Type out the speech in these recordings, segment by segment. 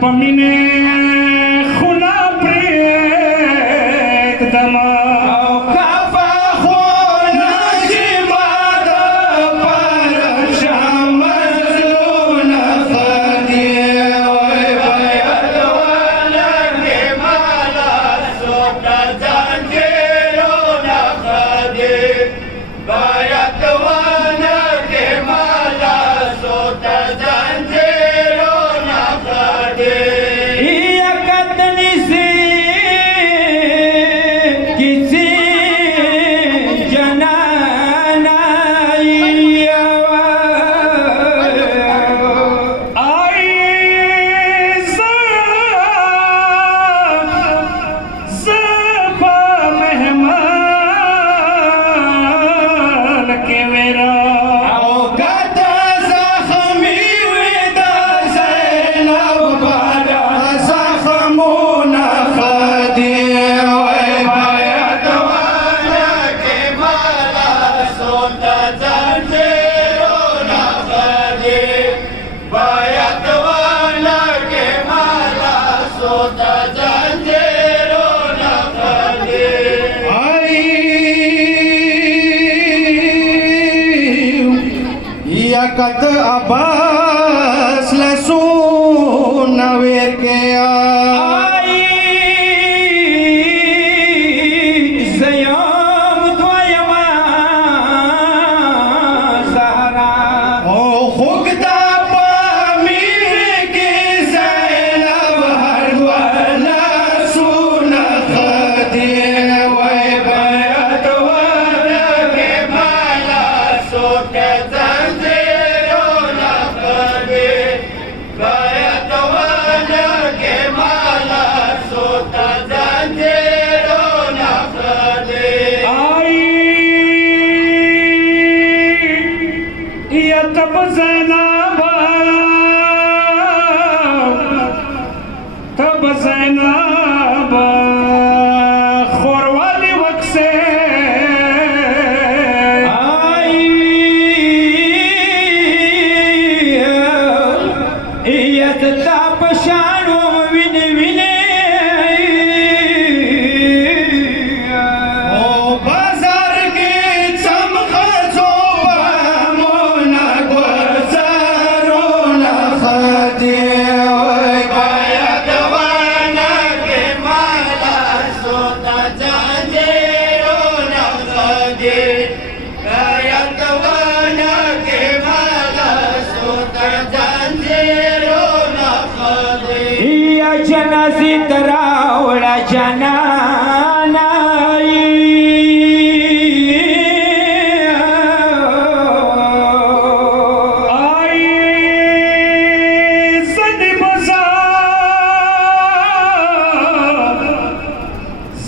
पमिने खुना प्रेत दमा Kata Abbas lasun nawir ke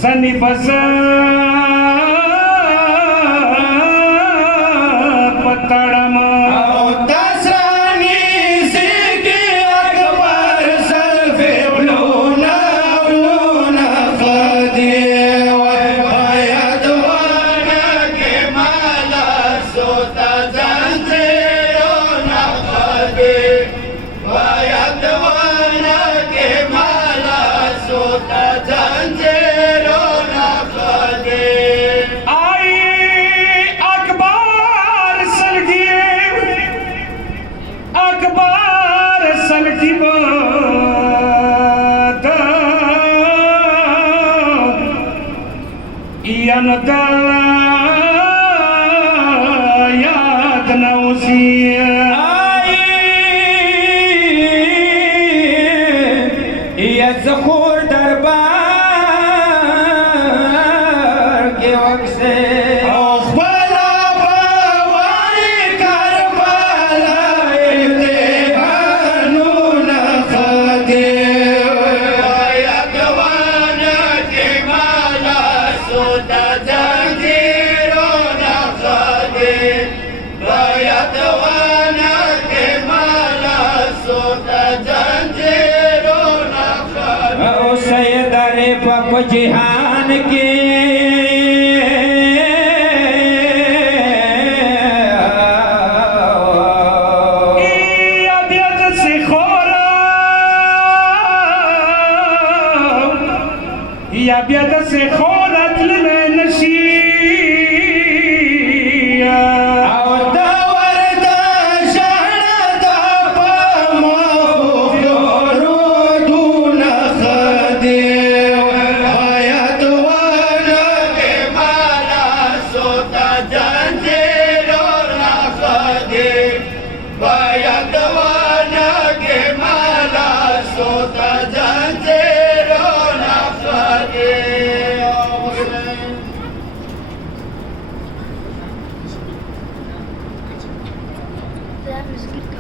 Zani bazar patadama Tasrani Siki Akbar Salve Bluna Khadir Bayadwana Kemala Sota Zanzirona Khadir Bayadwana Kemala Sota Zanzirona Khadir يندا ياد نوزي يا زخور دربار کے وقت سے اخبلا باواری کربلا امتحانون خدیو یدوانا جمالا سودا زنجیرون خدیو یدوانا جمالا سودا زنجیرون او سیدر پاپ جہان کی ابيض سخورة يا ابيض سخورة للنشية او دور دا شهر دا پامو رودون خدیو آیت وانا بمالا سوتا جنجیرون خدیو آیت وانا بمالا سوتا جنجیرون خدیو That was good.